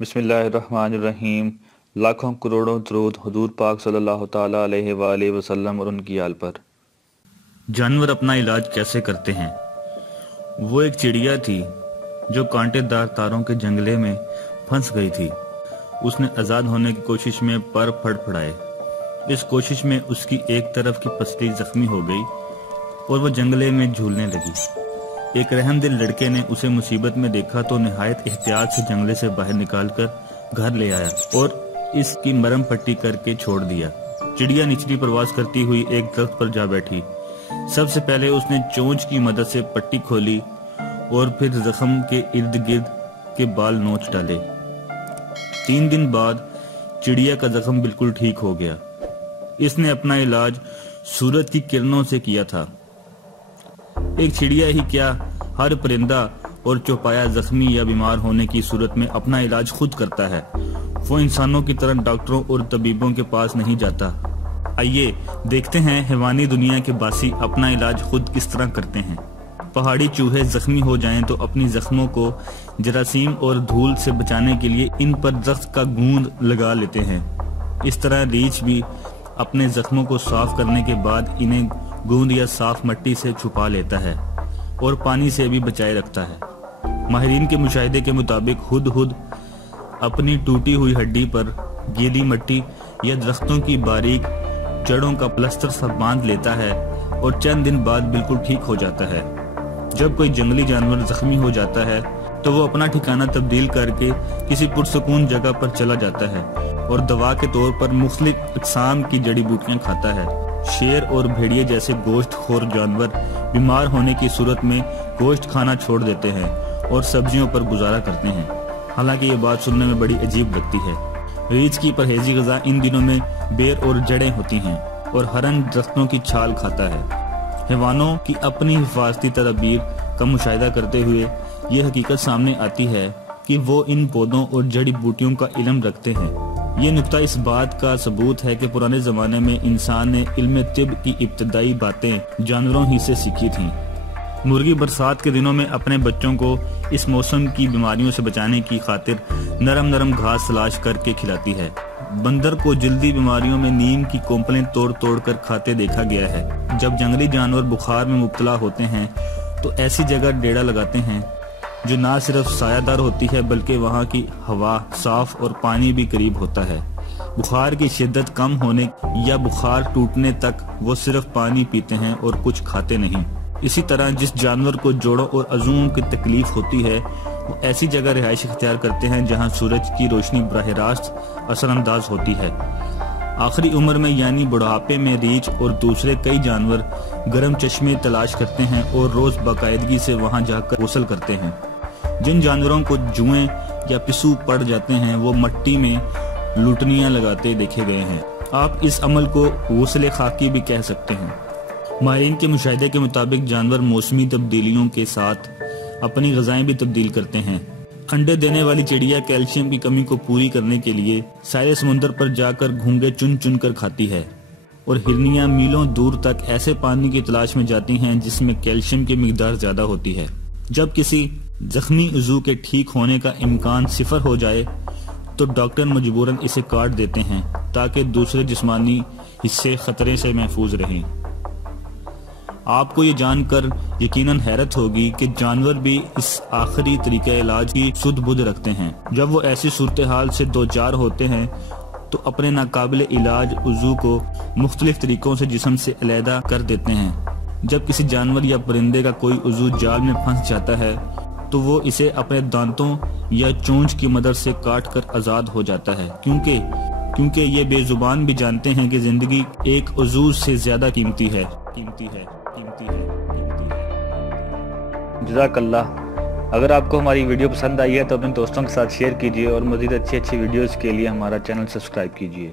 بسم اللہ الرحمن الرحیم۔ لاکھوں کروڑوں درود حضور پاک صلی اللہ تعالیٰ علیہ وآلہ وسلم اور ان کی آل پر۔ جانور اپنا علاج کیسے کرتے ہیں؟ وہ ایک چڑیا تھی جو کانٹے دار تاروں کے جنگلے میں پھنس گئی تھی۔ اس نے آزاد ہونے کی کوشش میں پر پھڑ پھڑائے۔ اس کوشش میں اس کی ایک طرف کی پسلی زخمی ہو گئی اور وہ جنگلے میں جھولنے لگی۔ ایک رحم دل لڑکے نے اسے مصیبت میں دیکھا تو نہایت احتیاط سے جنگلے سے باہر نکال کر گھر لے آیا اور اس کی مرہم پٹی کر کے چھوڑ دیا۔ چڑیا نچلی پرواز کرتی ہوئی ایک درخت پر جا بیٹھی۔ سب سے پہلے اس نے چونچ کی مدد سے پٹی کھولی اور پھر زخم کے ارد گرد کے بال نوچ ڈالے۔ 3 دن بعد چڑیا کا زخم بالکل ٹھیک ہو گیا۔ اس نے اپنا علاج سورج کی کرنوں سے کیا تھا۔ ایک چڑیا ہی کیا، ہر پرندہ اور چوپایا زخمی یا بیمار ہونے کی صورت میں اپنا علاج خود کرتا ہے۔ وہ انسانوں کی طرح ڈاکٹروں اور طبیبوں کے پاس نہیں جاتا۔ آئیے دیکھتے ہیں حیوانی دنیا کے باسی اپنا علاج خود کس طرح کرتے ہیں۔ پہاڑی چوہے زخمی ہو جائیں تو اپنی زخموں کو جراثیم اور دھول سے بچانے کے لیے ان پر درخت کا گوند لگا لیتے ہیں۔ اس طرح ریچھ بھی اپنے زخموں کو صاف کرنے کے بعد انہیں گوند یا صاف مٹی سے چھپا لیتا ہے اور پانی سے بھی بچائے رکھتا ہے۔ ماہرین کے مشاہدے کے مطابق ہدہد اپنی ٹوٹی ہوئی ہڈی پر گیلی مٹی یا درختوں کی باریک جڑوں کا پلسٹر سا باندھ لیتا ہے اور چند دن بعد بالکل ٹھیک ہو جاتا ہے۔ جب کوئی جنگلی جانور زخمی ہو جاتا ہے تو وہ اپنا ٹھکانہ تبدیل کر کے کسی پرسکون جگہ پر چلا جاتا ہے اور دوا کے طور پر مختلف اقسام کی جڑی بوٹیاں کھاتا ہے۔ شیر اور بھیڑیے جیسے گوشت خور جانور بیمار ہونے کی صورت میں گوشت کھانا چھوڑ دیتے ہیں اور سبزیوں پر گزارا کرتے ہیں۔ حالانکہ یہ بات سننے میں بڑی عجیب لگتی ہے۔ ریچھ کی پرہیزی غذا ان دنوں میں بیر اور جڑیں ہوتی ہیں اور ہرن درختوں کی چھال کھاتا ہے۔ حیوانوں کی اپنی حفاظتی تدابیر کا مشاہدہ کرتے ہوئے یہ حقیقت سامنے آتی ہے کہ وہ ان پودوں اور جڑی بوٹیوں کا علم رکھتے ہیں۔ یہ نقطہ اس بات کا ثبوت ہے کہ پرانے زمانے میں انسان نے علم طب کی ابتدائی باتیں جانوروں ہی سے سیکھی تھیں۔ مرغی برسات کے دنوں میں اپنے بچوں کو اس موسم کی بیماریوں سے بچانے کی خاطر نرم نرم گھاس تلاش کر کے کھلاتی ہے۔ بندر کو جلدی بیماریوں میں نیم کی کونپلیں توڑ توڑ کر کھاتے دیکھا گیا ہے۔ جب جنگلی جانور بخار میں مبتلا ہوتے ہیں تو ایسی جگہ ڈیرا لگاتے ہیں جو نہ صرف سایہ دار ہوتی ہے بلکہ وہاں کی ہوا صاف اور پانی بھی قریب ہوتا ہے۔ بخار کی شدت کم ہونے یا بخار ٹوٹنے تک وہ صرف پانی پیتے ہیں اور کچھ کھاتے نہیں۔ اسی طرح جس جانور کو جوڑوں اور عضووں کی تکلیف ہوتی ہے وہ ایسی جگہ رہائش اختیار کرتے ہیں جہاں سورج کی روشنی براہ راست اثر انداز ہوتی ہے۔ آخری عمر میں یعنی بڑھاپے میں ریچھ اور دوسرے کئی جانور گرم چشمے تلاش کرتے ہیں اور روز باقاعدگی سے وہاں جا کر غسل کرتے ہیں۔ جن جانوروں کو جوئیں یا پسو پڑ جاتے ہیں وہ مٹی میں لوٹنیاں لگاتے دیکھے گئے ہیں۔ آپ اس عمل کو غسل خاکی بھی کہہ سکتے ہیں۔ ماہرین کے مشاہدے کے مطابق جانور موسمی تبدیلیوں کے ساتھ اپنی غذائیں بھی تبدیل کرتے ہیں۔ انڈے دینے والی چڑیا کیلشیم کی کمی کو پوری کرنے کے لیے ساحل سمندر پر جا کر گھونگے چن چن کر کھاتی ہے اور ہرنیاں میلوں دور تک ایسے پانی کی تلاش میں جاتی ہیں جس میں کیلشیم کی مقدار زیادہ ہوتی ہے۔ جب کسی زخمی عضو کے ٹھیک ہونے کا امکان 0 ہو جائے تو ڈاکٹر مجبوراً اسے کاٹ دیتے ہیں تاکہ دوسرے جسمانی حصے خطرے سے محفوظ رہیں۔ آپ کو یہ جان کر یقیناً حیرت ہوگی کہ جانور بھی اس آخری طریقہ علاج کی سدھ بدھ رکھتے ہیں۔ جب وہ ایسی صورتحال سے دوچار ہوتے ہیں تو اپنے ناقابل علاج عضو کو مختلف طریقوں سے جسم سے علیحدہ کر دیتے ہیں۔ جب کسی جانور یا پرندے کا کوئی عضو جال میں پھنس جاتا ہے تو وہ اسے اپنے دانتوں یا چونچ کی مدد سے کاٹ کر آزاد ہو جاتا ہے، کیونکہ یہ بے زبان بھی جانتے ہیں کہ زندگی ایک عضو سے زیادہ قیمتی ہے۔ جزاک اللہ۔ اگر آپ کو ہماری ویڈیو پسند آئی ہے تو اپنے دوستوں کے ساتھ شیئر کیجیے اور مزید اچھی ویڈیوز کے لیے ہمارا چینل سبسکرائب کیجیے۔